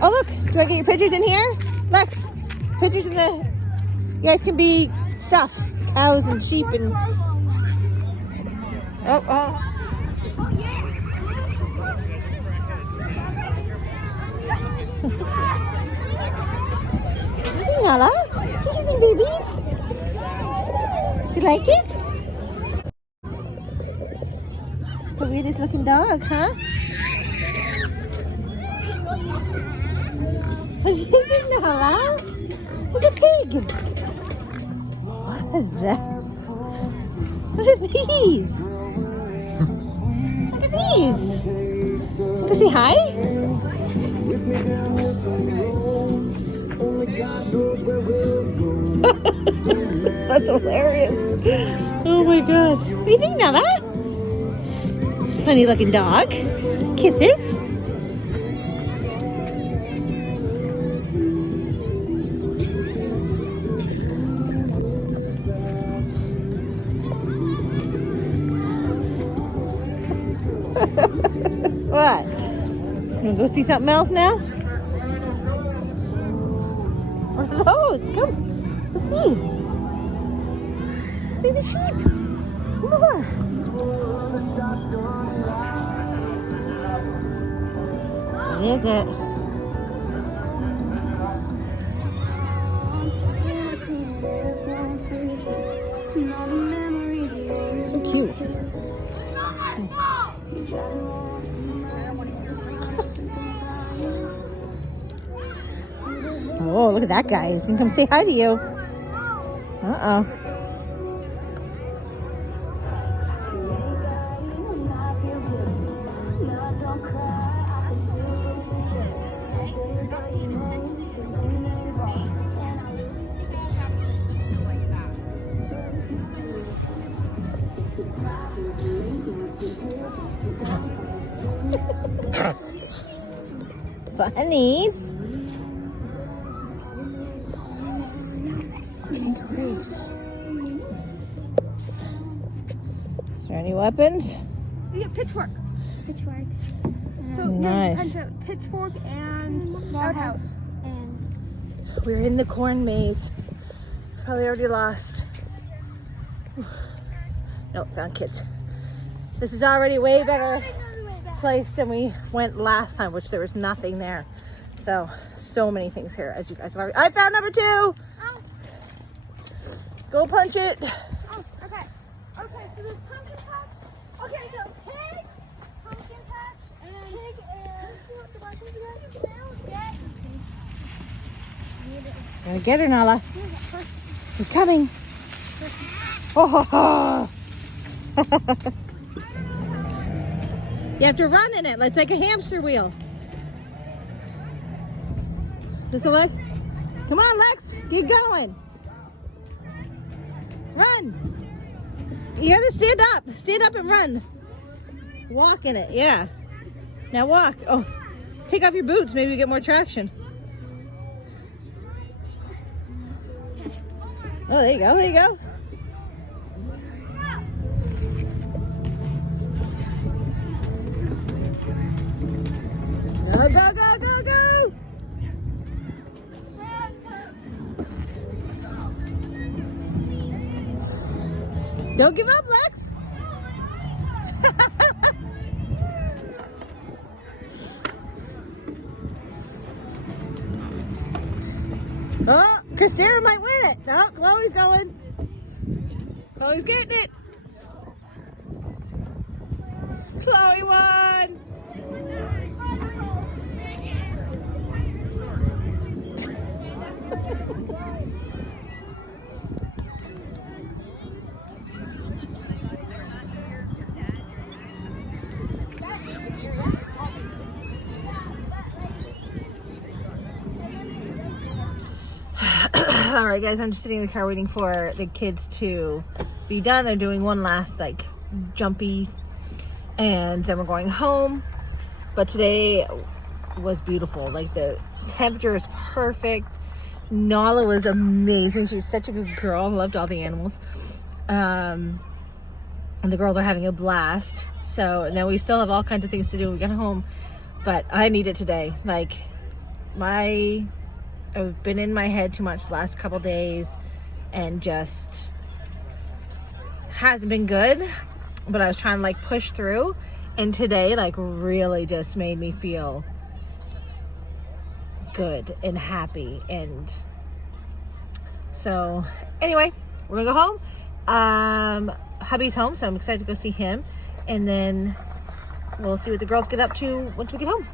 Oh look, do I get your pictures in here? Lex, pictures in the, you guys can be stuff. Cows and sheep and, oh. Hey Nala, what do you think, babies? You like it? The weirdest looking dog, huh? What do you think, Nala? It's a pig. What is that? What are these? Look at these. Go say hi. That's hilarious. Oh my god. What do you think, Nala? Funny looking dog. Kisses. What? You wanna go see something else now? What are those? Come. Let's see. Look at the sheep. More. What is it? So cute. Oh, look at that guy. He's gonna come say hi to you. Uh-oh. Bunnies. Kangaroos. Is there any weapons? You get pitchfork. Pitchfork. So nice. Yeah, pitchfork and outhouse. We're in the corn maze. Probably already lost. No, found kids. This is already way better place than we went last time, which there was nothing there. So many things here, as you guys have already. I found number 2. Oh. Go punch it. Oh, okay. Okay, so there's pumpkin patch. Okay, so pig, pumpkin patch, and pig and see what the buttons are. Gotta get her, Nala. She's coming. Oh. You have to run in it. It's like a hamster wheel. Is this a Lex? Come on, Lex. Get going. Run. You gotta stand up. Stand up and run. Walk in it. Yeah. Now walk. Oh, take off your boots. Maybe you get more traction. Oh, there you go. There you go. Go, go, go, go, go! Don't give up, Lex! Oh, Christera might win it. No, Chloe's going. Chloe's getting it. Chloe won! All right, guys, I'm just sitting in the car waiting for the kids to be done. They're doing one last like jumpy, and then we're going home. But today was beautiful. Like the temperature is perfect. Nala was amazing. She was such a good girl. Loved all the animals. And the girls are having a blast. So now we still have all kinds of things to do when we get home. But I need it today. Like I've been in my head too much the last couple days and just hasn't been good, but I was trying to like push through, and today like really just made me feel good and happy. And so anyway, we're gonna go home. Hubby's home, so I'm excited to go see him, and then we'll see what the girls get up to once we get home.